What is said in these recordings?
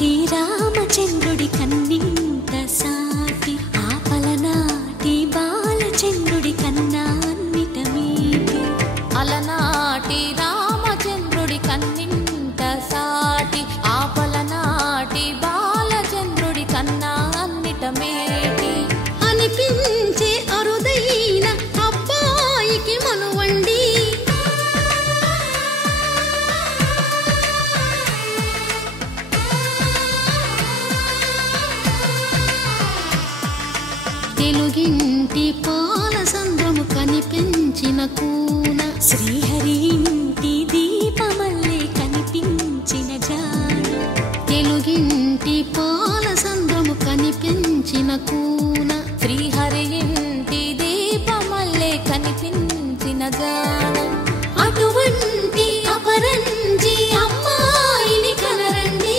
అలనాటి రామచంద్రుడి కన్నింత సాటి ఆపలనాటి బాలచంద్రుడి కన్నా అన్నిట మీటి అలనాటి రామచంద్రుడి కన్నింత సాటి ఆపలనాటి బాలచంద్రుడి కన్నా అన్నిట మేటి అనిపించే అరుదైన అబ్బాయికి మనువండి తెలుగింటి పాలసంద్రము కనిపించిన కూన శ్రీహరి ఇంటి దీపమల్లే కనిపించిన జాడ తెలుగింటి పాలసంద్రము కనిపించిన కూన శ్రీహరి ఇంటి దీపమల్లే కనిపించిన జాడ అటువంటి అపరంజి అమ్మాయిని కనరండి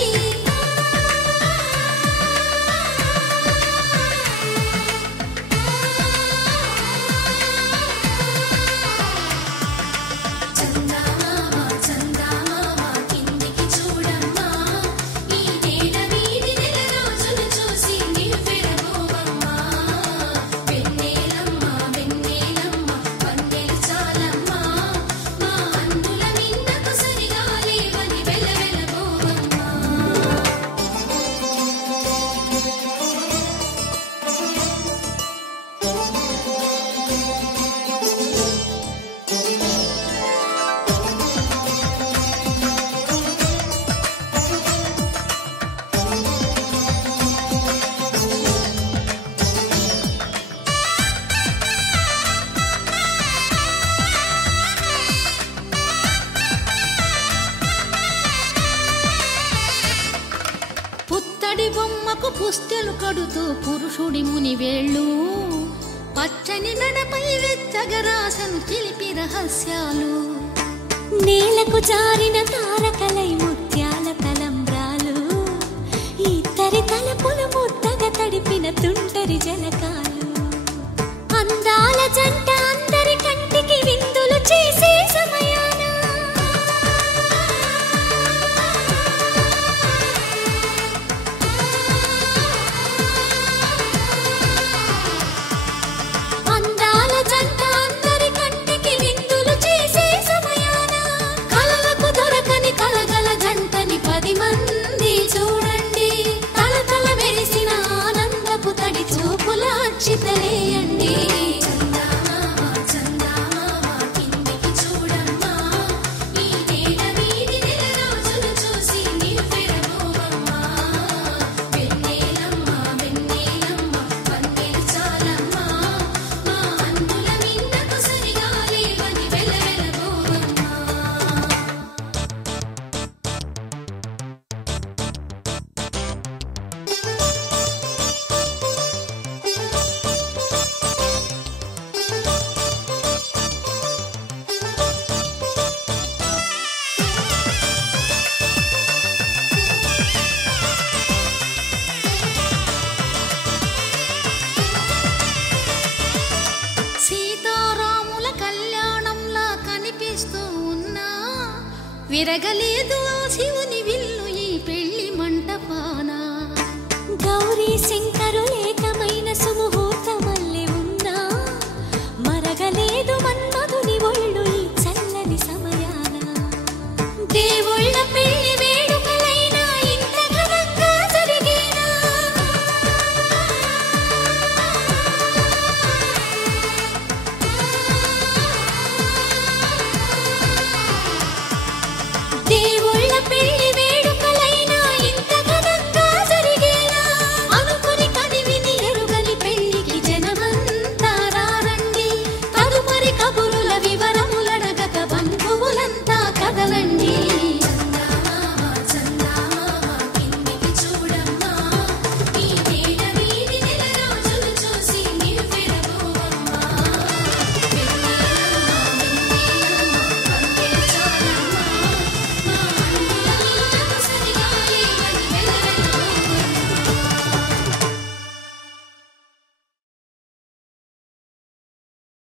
పుత్తడి బొమ్మకు పుస్తెలు కడుతూ పురుషుడి ముని వేళ్ళు పచ్చని నడపై వెచ్చగరాసను చిలిపి రహస్యాలు నేలకు జారిన తారకలై ముత్యాల తలంబ్రాలు ఇద్దరి తలపులు ముద్దగా తడిపిన తుంటరి జలకాలు అందాల జంట అందరి కంటికి విందులు చేసే సమయాన అందాల జంట అందరి కంటికి విందులు చేసే సమయాన కలలకు దొరకని కలగల జంటని 10 మంది చూడండి తలతల మెరిసిన ఆనందపు తడి చూపుల అక్షితలేయండి సీతారాముల కళ్యాణంలా కనిపిస్తూ ఉన్నా విరగలేదు